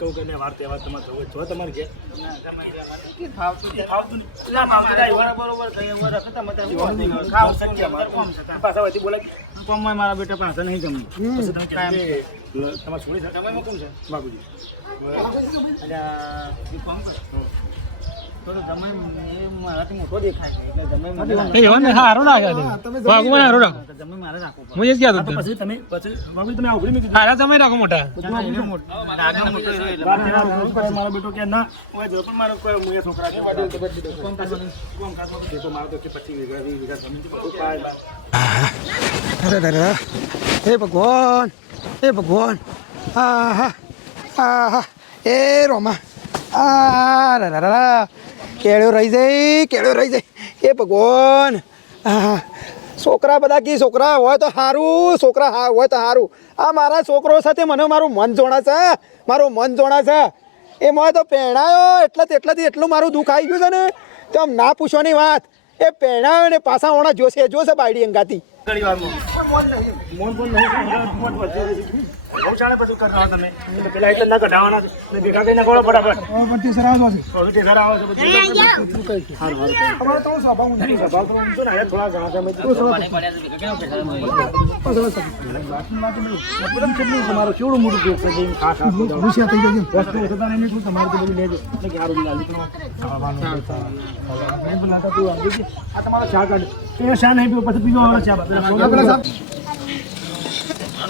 કહું કે વાર તહેવાર તમારે હોય, જો તમારે ઘેર મારા બેટા પાસે નહીં ગમે તમારે છોડી શકાય કોણ છે? બાબુજી આ નાખે ભગવાન. હું એ જ કહેતો હા, તો હતો. પછી તમે પછી બાબુજી તમે આવું મેં કીધું. હારા તમે રાખો મોટા. ના, એને મોટો- નાગા મોટો રહ્યો એટલે વાર તહેવાર ઉજવવું પડે. મારો બેટો કે ના હોય જો પણ મારો કોઈ મુએ છોકરા છે. કોમ કાજ કોમ કાજ દેખો મારો તો કે 25 વીઘા 20 વીઘા જમીન છે, બધું પાય. અરે અરે અરે. હે ભગવાન હે ભગવાન. આહા આહા. એ રોમા. આ. કેળ્યો રહી જાય કેળ્યો રહી જાય એ ભગવાન. છોકરા બધા કી છોકરા હોય તો સારું છોકરા હા, હોય તો સારું આ મારા છોકરો સાથે મને મારું મન જોણા છે મારું મન જોણા છે. એ મને તો પહેણાયો, એટલે એટલાથી એટલું મારું દુઃખ આવી ગયું છે ને. તો આમ ના પૂછવાની વાત. એ પહેણાયો ને પાછા ઓણા જોશે જોશે બાયડી અંગાતી. મોન બોન નહીં કરે, મોન વધે છે. બહુ ચાલે બધું કરતા હો તમે એટલે પેલા એટલે ના કઢાવવાના છે. ને ભેગા કરીને ગોળો ફટાફટ થોડું ટેઘર આવે છે બધું. હારું, હારું. અમારે તો સ્વભાવ નહીં, સ્વભાવ તો ઊંચો ને, અહીંયા થોડા ઘણા તમે બધું કેટલું તમારું કેવડું મોટું પેટ છે જે ખાસ ખાસ બધા. વસ્તુ ઓછા એને એટલું તમારે તો બધું લેજો એટલે કે હારું લાલી તો ખાવાનું નહીં પેલા તો તું સમજી ગઈ? આ તમારો ચા કાઢ એ ચા નહીં પીવો પછી પીવો હવે ચા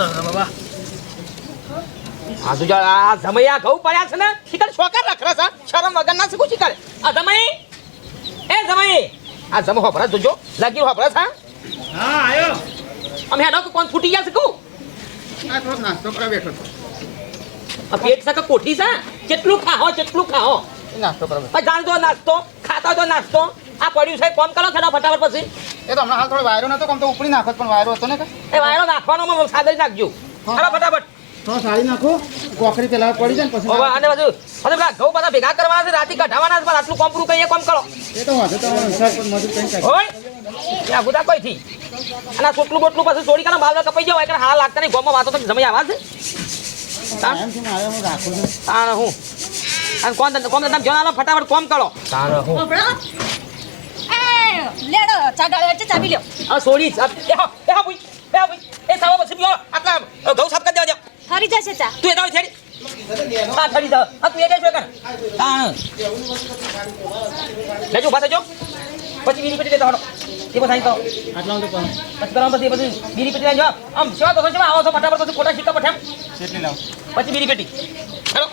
આ તો આ જમૈયા ઘઉં પડ્યા છે ને શિકાર શોકર રખડે છે શરમ વગર ના શીખું શિકાર. આ જમઈ? એ જમઈ આ જમ હોપરા જોજો લાગી હોપરા છે હા? આયો. અમે હેડો કે કોણ ફૂટી ગયા આ થોડોક નાસ્તો કરવા બેઠો આ પેટ કોઠી છે? કેટલું ખાઓ કેટલું ખાઓ નાસ્તો કરો જાણ દો નાસ્તો ખાતા દો નાસ્તો. આ પડ્યું છે કોમ કરો ખેડા ફટાફટ પછી. એ તો હમણાં હાલ થોડો વાયરો નતો કોમ તો ઉપડી નાખો પણ વાયરો હતો ને કે? એ વાયરો નાખવાનો સાદરી નાખજો. ખેડા ફટાફટ. તો સાડી નાખો કોકરી પેલા પડી જાય ને પછી હવે આને બાજુ અરે પેલા ઘઉં બધા ભેગા કરવાના છે રાતી કઢાવાના છે પણ આટલું કોમ પૂરું કહીએ કોમ કરો. એ તો વાંધો તો સર પણ મજૂર કઈ કાઢે. હોય ત્યાં ગુદા કોઈ થી અને આ સોટલું બોટલું પછી ચોરી કાના બાવડા કપાઈ જાવ એકને હાલ લાગતા નહીં ગોમાં વાતો તો જમી આવા છે. તાણ હું. અને કોણ કોમ તમે જણાવો ફટાફટ કોમ કરો. તાણ હું. લેડો ચાગાડે છે ચાબી લ્યો. આ સોરી આ બેહો બેહો ભઈ બેહો ભઈ. એ સાવા પછી બીઓ આટલા ઘઉં સાફ કરી દેવા દો. ફરી જશે ચા. તું એ દાવ છેડી. હા છડી દો હા તું એ કઈ કર તાણ. લેજો ઊભા થજો. પછી બીડી પેટી લેતા હડો એ બધાઈ તો આટલા તો. પછી કરવા પછી પછી બીડી પેટી લેજો આમ સેવા તો આવો છો ફટાફટ પછી ખોટા સિક્કા પઠામ કેટલી લાવ? પછી બીરી પેટી. હેલો.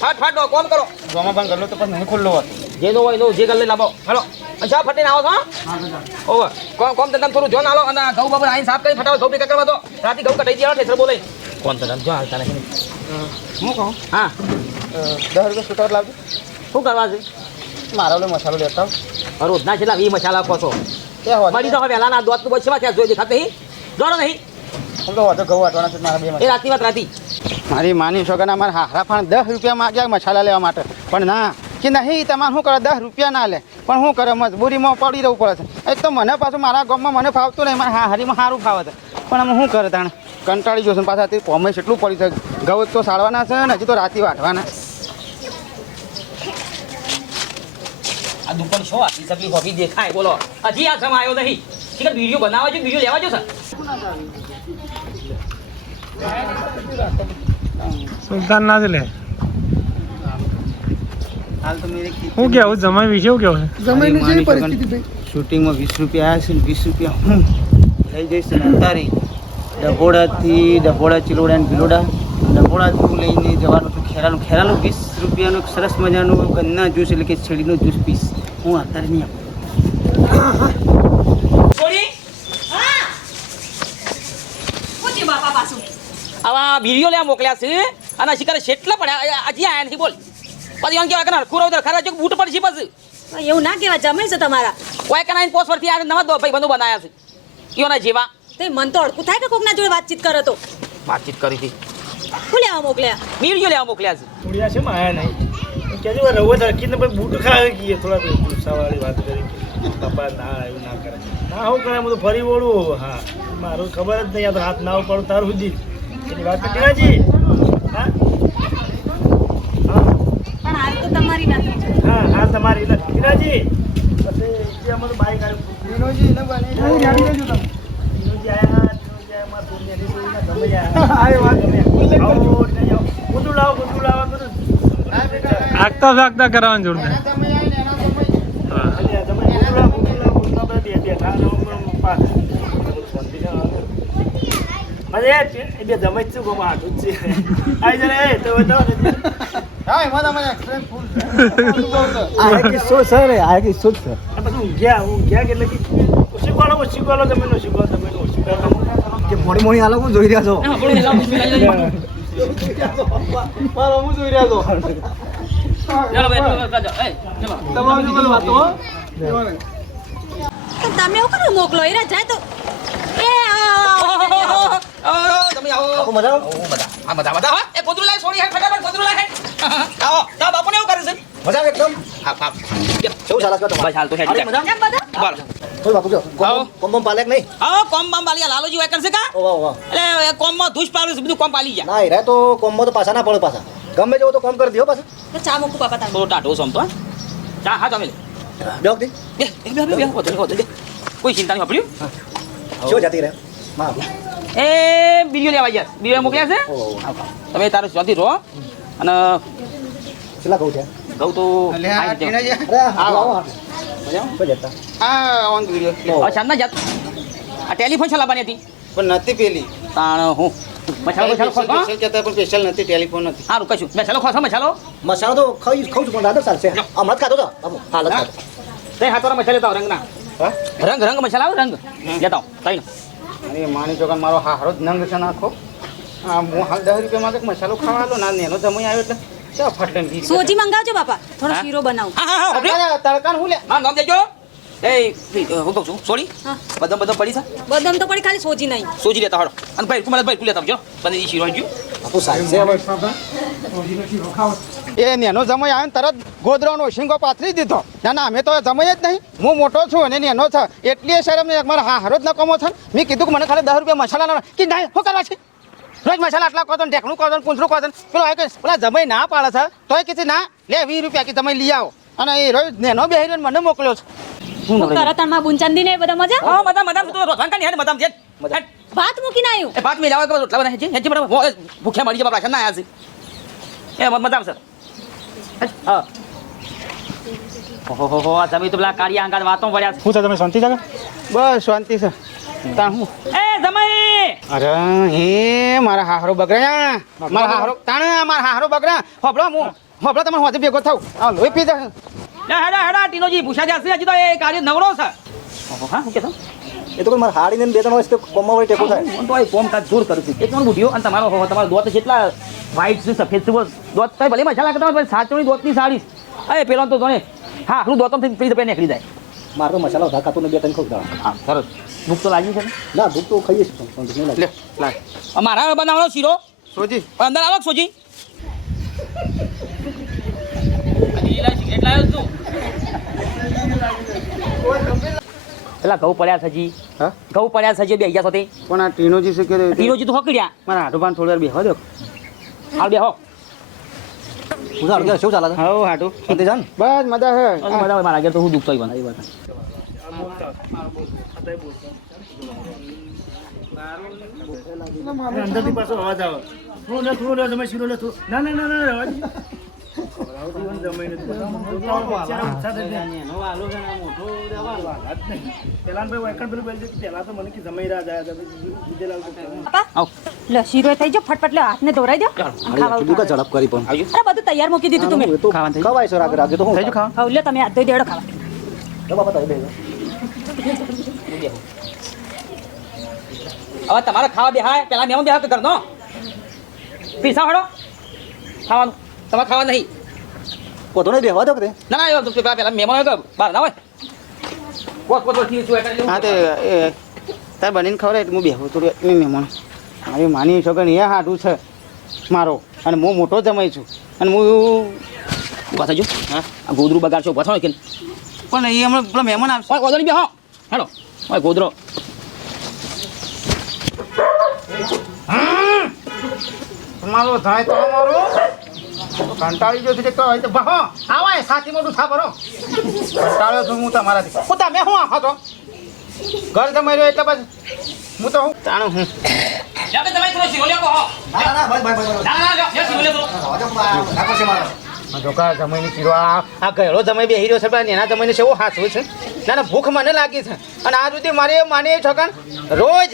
ફાટ ફાટ દો કોમ કરો. ગોમાં પણ ગલ્લો તો પણ નહીં ખુલ્લો હતો જે નો હોય નો જે ગલ્લે લાવો. હાલો. અચ્છા ફટીને આવો છો ઓવર કોમ કોમ ધંધામાં થોડું જોન આલો. અને ઘઉં આઈ આઈને સાફ કરી ફટાફટ ઘઉં ભેગા કરવા દો. રાતી ઘઉં કટાઈ દેવા ઠેસર બોલે કોણ ધંધામાં જો હાલતા નહીં હું કહું? હા. દસ રૂપિયા સુટાવટ લાવજો. શું કરવા છે? મારા ઓલો મસાલો લેતા. રોજના છેલ્લા વી મસાલા કહો છો? મળી તો હવે વહેલા ના દોત તો સેવા ત્યાં જોઈ દેખાત નહીં? જોડો નહીં? હું તો હોતો ઘઉં વાટવાના છે મારા બે એ મસાલા. વાત રાતી. મારી માની છોકરા મારા હારા પણ દસ રૂપિયા માગ્યા મસાલા લેવા માટે. પણ ના કે નહીં તમારે શું કરે? દસ રૂપિયા ના લે. પણ શું કરે? મજબૂરીમાં પડી રહેવું પડે છે. એક તો મને પાછું મારા ગામમાં મને ફાવતું નહીં મારા હારીમાં સારું ફાવે છે. પણ અમે શું કરે તાણે? કંટાળી જોશું પાછા તે પોમે એટલું પડી છે. ઘઉં તો સાળવાના છે ને હજી તો રાતી વાટવાના આ દુકાન છો? આટલી સગી હોબી દેખાય. બોલો. હજી આ સમ આવ્યો નહીં. ઠીક વીડિયો બનાવવા જો વીડિયો લેવા જો સર? સુલતાન ના જ લે. હાલ તો મેરે હું કેવું? જમાઈ વિશે શું કેવું જમીનની જેવી પરિસ્થિતિ ભાઈ. શૂટિંગમાં વીસ રૂપિયા આવ્યા છે ને વીસ રૂપિયા હું લઈ જઈશ ને તારી ડભોડાથી ડભોડા ચિલોડા ને ભિલોડા. ડભોડાથી હું લઈને જવાનું છું ખેરાનું ખેરાનું વીસ રૂપિયાનું સરસ મજાનું ગન્ના જ્યુસ એટલે કે છેડીનું જ્યુસ પીસ હું અત્યારે નહીં આપું સોરી હા પૂછી બાપા પાછું આવા વીડિયો લેવા મોકલ્યા છે. અને શિકાર કેટલા પડ્યા. હજી આયા નથી બોલ. પછી એમ કેવા કે ખુરો ઉધર ખરા છે બૂટ છે પછી. એવું ના કહેવાય જમે છે તમારા. કોઈ કના પોસ્ટ પરથી આ નવા દો ભાઈ બંધુ બનાયા છે. કયોના જેવા. તે મન તો અડકું થાય કે કોકના જોડે વાતચીત કરે તો? વાતચીત કરી હતી. શું લેવા મોકલ્યા? વીડિયો લેવા મોકલ્યા છે. થોડિયા છે માયા નહીં. કેજો રવો ધરકીને પછી બૂટ ખાવે કીએ. થોડા ગુસ્સાવાળી વાત કરી. પપ્પા ના એવું ના કરે ના હું કરે બધું ફરી વળું. હા મારું ખબર જ નહીં આ તો હાથ ના ઉપાડું તારું સુધી. એની વાત તો દેવાજી હા. પણ હાલ તો તમારી નથી હા. હા તમારી નથી વિનાજી પછી અમારું બાઈક આવ્યું વિનોજી ને બની વિનોજી આયા વિનોજી ને ગમે લાવો બધું લાવો બધું આગતા જાગતા કરાવવાનું જોડે તમે લાવો બધું અરે એ બે જમે છું ગોમાં હાથું છે આઈ જરા એ તો ને. હા એમાં ફૂલ આ કિસ્સો સર આ કિસ્સો સર પછી ઊંઘ્યા ઊંઘ્યા કે એટલે કે શીખવાડો શીખવાડો તમે નો શીખવાડો તમે નો શીખવાડો. કે મોડી મોડી આ લોકો જોઈ રહ્યા છો. હા. મારો હું જોઈ રહ્યા છો. ચાલો ભાઈ. તમારું શું વાતો તમે એવું કરો મોકલો? એ જાય તો આવો, આવો. મજા. હા, હા. એ ગોદડું લાય, સોરી, હે ફટાફટ લાય, આવો, બાપુને એવું કરે છે? મજા એકદમ હા, હા. કેવું ચાલે છે તમારે હાલ તો હેડ જા. કેમ બધા બોલો. કોઈ બાપુ જો કોમ કોમ પાલેક નહીં આવો, કોમ બામ બાલિયા લાલોજી હોય કરશે કા? ઓ વાહ વાહ એટલે એ કોમમાં ધૂસ છે, બધું કોમ પાલી ગયા. ના રે તો કોમમાં તો પાછા ના પડે પાછા ગમે જેવો તો કોમ કરી દો પાછા ચા મૂકું પાપા તમે તો, હા. ચા, હા, તમે. બેક દી બે. કોઈ ચિંતા નહીં વાપર્યું શું જતી રહે માં એ બીજો લેવા ગયા બીજો મોકલ્યા છે? તમે તારું શાંતિ રહો અને કેટલા કહું છે? કહું તો? કોઈ જતા. આ જાત. ટેલિફોન છે લાવવાની હતી. પણ નથી પેલી. તાણ હું. મસાલો મસાલો હા? કહેતા પણ સ્પેશિયલ નથી ટેલિફોન નથી. સારું કશું મસાલો ખોસો મસાલો. મસાલો તો ખાઈ ખાઉં છું પણ દાદા ચાલશે હમણાં ખાધો તો. બાપુ હાલ જ હા? ખાધો તે હાથવાળા મસાલા લેતા રંગના. રંગ રંગ મસાલા રંગ. લેતા આવો. તઈ અરે માની જોગન મારો હારો જ નંગ છે નાખો આ હું હાલ દસ રૂપિયા માંગે મસાલો ખાવાનો? ના નેનો જમી આવ્યો એટલે ચા ફટલે ઘી સોજી મંગાવજો બાપા. થોડો શીરો બનાવું. હા હા લે? હા નામ દેજો. એ હું કહું છું સોરી. બદામ બદામ પડી છે? બદમ તો પડી ખાલી સોજી નહીં. સોજી લેતા હડો અને ભાઈ કુમાર ભાઈ તું લેતા આવજો બની શીરો આવી ગયું બાપુ ચાલશે હવે એ નેનો જમાઈ આવે તરત ગોદરાનો શીંગો પાથરી દીધો. ના ના અમે તો જમાઈ જ નહીં. હું મોટો છું અને નેનો છે. એટલી શરમ ને મારા હા હારો જ ન કમો છે ને. મેં કીધું કે મને ખાલી દસ રૂપિયા મસાલા ના કે ના શું કરવા છે? રોજ મસાલા આટલા કહો ને ઢેકણું કહો ને પૂંછડું કહો પેલો કે પેલા જમાઈ ના પાડે છે. તોય કીધું ના લે વીસ રૂપિયા કે તમે લઈ આવો. અને એ રોજ નેનો બેહીને મને મોકલ્યો છે. બુંચંદી ને બધા મજા? હા મદામ તું રોધવાન કાની હેડ મદામ જે હેડ. ભાત મૂકીને આવ્યું એ ભાત મેં લાવો કે રોટલા બનાવે છે. ભૂખ્યા મરી જવા પાછા ના આયા છે. એ હેડ. હા ઓહો હો હો તમે તો પેલા કાળિયા અંગાત વાતો પડ્યા છે. શું છે તમે શાંતિ છે બસ શાંતિ છે. તાણ હું? એ જમાઈ! અરે હે મારા હાહરો બગડ્યા. મારા હાહરો તાણ મારા હાહરો બગડ્યા. હોબળો હું હોબળો તમે હોતે ભેગો થાવ. આ લોહી પી હેડા હેડા ટીનોજી ભૂસા જશે હજી તો એ કાર્ય નવરો છે. ઓહો હા શું કહેતો એ તો કોઈ મારે હાડીને બે ત્રણ વર્ષ કોમમાં વળી ટેકો થાય. હું તો એ કોમ કાજ દૂર કરું છું. એક તમારો બુઢિયો અને તમારો હો તમારો દોત જેટલા વ્હાઈટ છે સફેદ છે દોત થાય ભલે મજા લાગે તમારે સાચોની દોતની સાડી. અરે પેલો તો જોને. હા હું દોતમ થઈ પેલી નીકળી જાય. મારે તો મસાલો વધારે ખાતો ને બે ત્રણ ખાઉં. હા. સરસ. ભૂખ તો લાગી છે ને? ના ભૂખ તો ખાઈએ છીએ પણ ભૂખ નહીં લાગે લે લાય. બનાવવાનો શીરો? સોજી. અંદર આવો સોજી? પેલા ઘઉં પડ્યા સજી હજી. હા? ઘઉં પડ્યા સજી હજી બે ગયા સાથે પણ આ ટીનોજી શું કે ટીનોજી તો હકડ્યા મારા હાડું પાન થોડી વાર બેહવા દો. હાલ બેહો. હું સારું કે શું ચાલે છે? હાઉ હાડું શાંતિ જાન બસ મજા હે. મજા હોય મારા ઘેર તો હું દુખતો હોય મને. અંદરથી પાછો અવાજ આવે. થોડું થોડું તમે શીરો લે થોડું ના ના ના ના રહેવા તો તો લે શીરો થઈ ગયો. ફટફટ લે હાથને ધોરાઈ દો. ખાવા ઝડપ કરી પણ. આવજો અરે બધું તૈયાર મૂકી દીધું તમે તો ખવાય છે રાગે રાગે તો હું ખાવા. લ્યો તમે હાથ ધોઈ દેડો ખાવા. તો બાપા તમે હવે તમારે ખાવા બેહાય. પેલા મેમન બેહાય કે ઘરનો? પીસા હડો. ખાવાનું. તમારે ખાવા નહીં. પોતો નહીં બેહવા દો કે. ના પેલા પેલા મહેમાન હોય કે બહાર ના હોય પોત પોતથી છું એટલે હા તે એ તાર બનીને ખવડાય એટલે હું બેહું થોડું એ મહેમાન મારી માની છોકર એ હાડું છે મારો અને હું મોટો જમાઈ છું અને હું ઊભા હા આ ગોદરું બગાડશો ઊભા થો કે પણ એ હમણાં પેલા મહેમાન આવશે ઓય ગોદરી બેહો હેડો ઓય ગોદરો મારો થાય કંટાળી ગયો છે તો કહો તો બહો આવાય સાથી મોટું થા બરો કંટાળ્યો છું હું તમારાથી હું તમે હું આખો છો ઘર રહ્યો એટલે બસ હું તો હું તાણો હું. જોકા જમાઈની ચીરો આ આ ગયેલો જમાઈ બેહી રહ્યો છે પણ એના જમાઈને છે એવો હાસવું છે. ના ના ભૂખ મને લાગી છે. અને આ સુધી મારે માને છકણ રોજ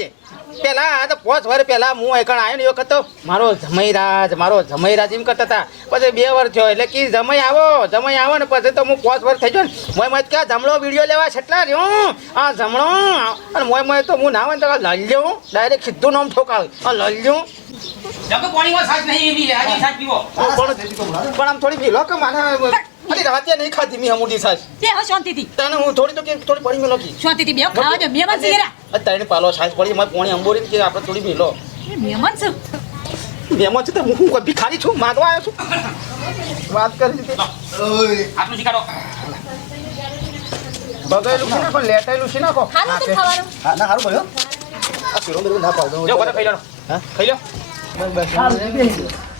પેલા આ તો પાંચ વર્ષ પહેલા હું એકણ આવ્યો ને એ વખત તો મારો જમૈરાજ મારો જમૈરાજ એમ કરતા હતા. પછી બે વર્ષ થયો એટલે કે જમાઈ આવો જમાઈ આવો ને પછી તો હું પાંચ વર્ષ થઈ ગયો ને. મોય મોય ક્યાં જમણો વીડિયો લેવા છેટલા રહ્યો? આ જમણો? અને મોય મોય તો હું ના હોય ને તો લલ્યો ડાયરેક્ટ સીધું નામ ઠોકાવ. લલ્યો પણ આમ થોડી ભીલો કે મારે અરે રાતે નહીં ખાધી મી અમુડી સાસ. હો શાંતિથી. તને હું થોડી તો કે થોડી પડી મેલો કી શાંતિથી બે ખાવા દો મહેમાન છે યાર. પાલો સાસ પડી મારે પોણી અંબોરી કે આપણે થોડી મેલો. એ મહેમાન છે? મેમો છે તો હું કોઈ ભિખારી છું માગવા આવ્યો છું. વાત કરી દીધી આટલું શીખાડો. બગેલું છે નાખો લેટાયેલું છે નાખો. હાલો તો ખાવાનું. લ્યો બધા ખાઈ લો ખાઈ લો બસ થઈ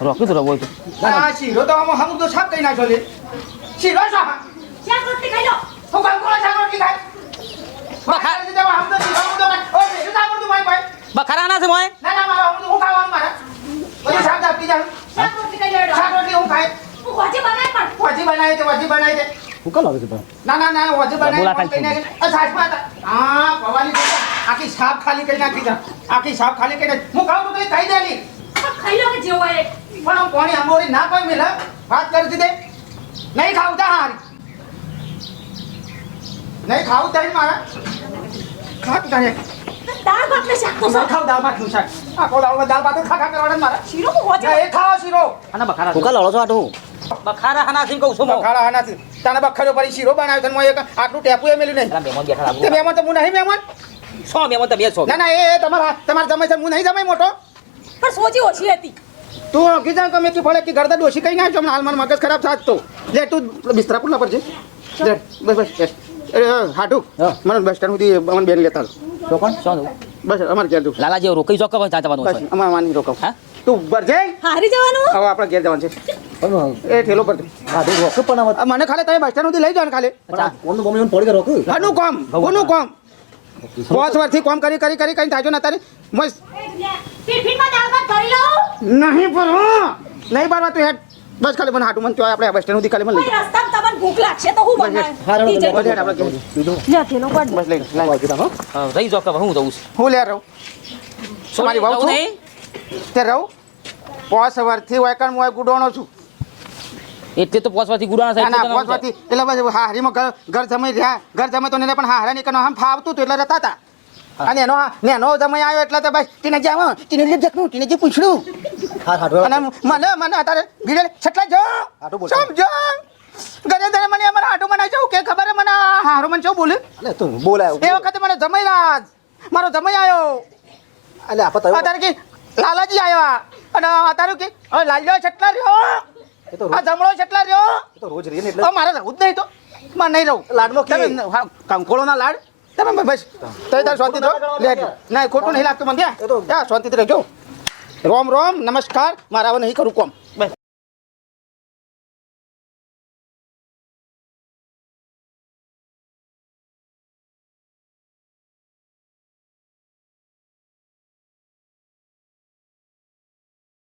રોકી તો રહો તો આ શીરો તો આમાં હમું તો છાપ કઈ નાખ્યો લે શીરો શા શાક રોટલી ખાઈ લો હું કામ કોણ છાપ રોટલી ખાય બખા દે દેવા હમ તો શીરો હું તો ઓય બેટું સાંભળ તું મારી ભાઈ બખારા ના છે મોય ના ના મારા હું હું ખાવાનું મારા બધું શાક આપી જા શાક રોટલી ખાઈ લેડો શાક રોટલી હું ખાય હું વાજી બનાય પણ વજી બનાવી દે વજી બનાવી દે હું કાલ આવે છે પણ ના ના ના વજી કઈ નાખે હા ભવાની આખી સાપ ખાલી કરી નાખી જા આખી સાપ ખાલી કરી નાખી. હું ખાઉં તો કઈ ખાઈ દે નહીં આ ખાઈ લો કે જેવો હોય પણ આંબોરી ના કોઈ મિલા વાત કરી દે નહીં ખાવું તા હારી. નહીં ખાવું તઈ મારા. ખાતું તારે દાળ ભાત ને શાક તો હું ખાવ દાળ ભાતનું શાક. આખો દાળ દાળ ભાત ખા ખા કરવાના મારા. શીરો હું વાજી ના, એ ખાવ શીરો. અને બખારા કાલ લડો છો આટું બખારા હાના સિંહ કહું છું બખારા હાનાથી. તને બખારો પડી શીરો બનાવ્યો તને એક આટલું ટેપુ એ મેલ્યું નહીં. મહેમાન બેઠા તે મહેમાન તો હું નહીં મહેમાન? સો મહેમાન તમે છો. ના ના એ એ તમારા તમારા જમાઈ છે હું નહીં જમાઈ મોટો? પણ સોજી ઓછી હતી. તું કીધા તમે કે ફળે કે ગરદા ડોશી કઈ નાખ્યો હાલ મારું મગજ ખરાબ થાત તો. લે તું બિસ્તરા પુલા પર છે બસ બસ બસ હાટુ. મને બસ સ્ટેન્ડ સુધી અમને બેન લેતા આવો. શું બસ અમારે ઘેર જવું લાલાજી રોકાઈ ચોક કઈ જાય બસ અમારે માની રોકાવ. હા? તું હારી જવાનું? હવે આપણે ઘેર જવાનું છે. એ ઠેલો પર. આટું રોક પણ મને ખાલી તમે બસ સ્ટેન્ડ સુધી લઈ જવાનું ખાલી. કોણ કોમ પડી રોક? કામ કોનું કામ? પાંચ વર્ષથી કામ કરી કરી કરી કરી થાજો ને તારે મસ્ત. ટિફિનમાં દાળ ભાત ભરી નહીં પર નહીં બારવા તું હેડ. બસ ખાલી મને હાટું મન તો આપણે બસ સ્ટેન્ડ સુધી ખાલી મને લઈ રસ્તા રસ્તામાં તમને ભૂખ લાગશે તો હું હારું, બનાવું. બસ હેડ આપણે બસ લઈ લો, લઈ લો. રહી ચોક હું જઉં છું. હું લે રહું. શું મારી વાવ છું? તે રહું? પાંચ વર્ષથી વાયકણ હું ગુડોણો છું. એટલે તો પોસવાથી ગુડાણા ના ના સાહેબ વર્ષથી એટલે બસ હારીમાં ઘર ઘર જમાઈ રહ્યા. ઘર જમે તો એને પણ હારા નીકળનો આમ ફાવતું હતું એટલે રહેતા હતા. અને એનો નેનો જમાઈ આવ્યો એટલે તો ભાઈ તીને જે આવો તીને જે જખનું તીને જે પૂછડું. અને મને મને અત્યારે ભીડે છટલા જો. હાટું બોલ. સમજો ગરે મને અમારા હાટું મને જો કે ખબર મને? હારો મને શું બોલે. અલે તું બોલાયો. એ વખતે મને જમાઈ રાજ. મારો જમાઈ આવ્યો અલે આપા તયો. અત્યારે કે લાલાજી આવ્યા અને અત્યારે કે હવે લાલ્યો છટલા રહ્યો. એ તો આ જમણો છટલા રહ્યો. એ તો રોજ રીને એટલે. મારે રહું જ નહીં તો. મારે નહીં રહું. લાડમો કે? તમે હા, કંકોળોના લાડ. તમે બસ તમે તાર શાંતિ લે ના ખોટું નહીં લાગતું મને. ત્યાં શાંતિથી રહેજો. રોમ રોમ નમસ્કાર. મારા નહીં કરું કોમ.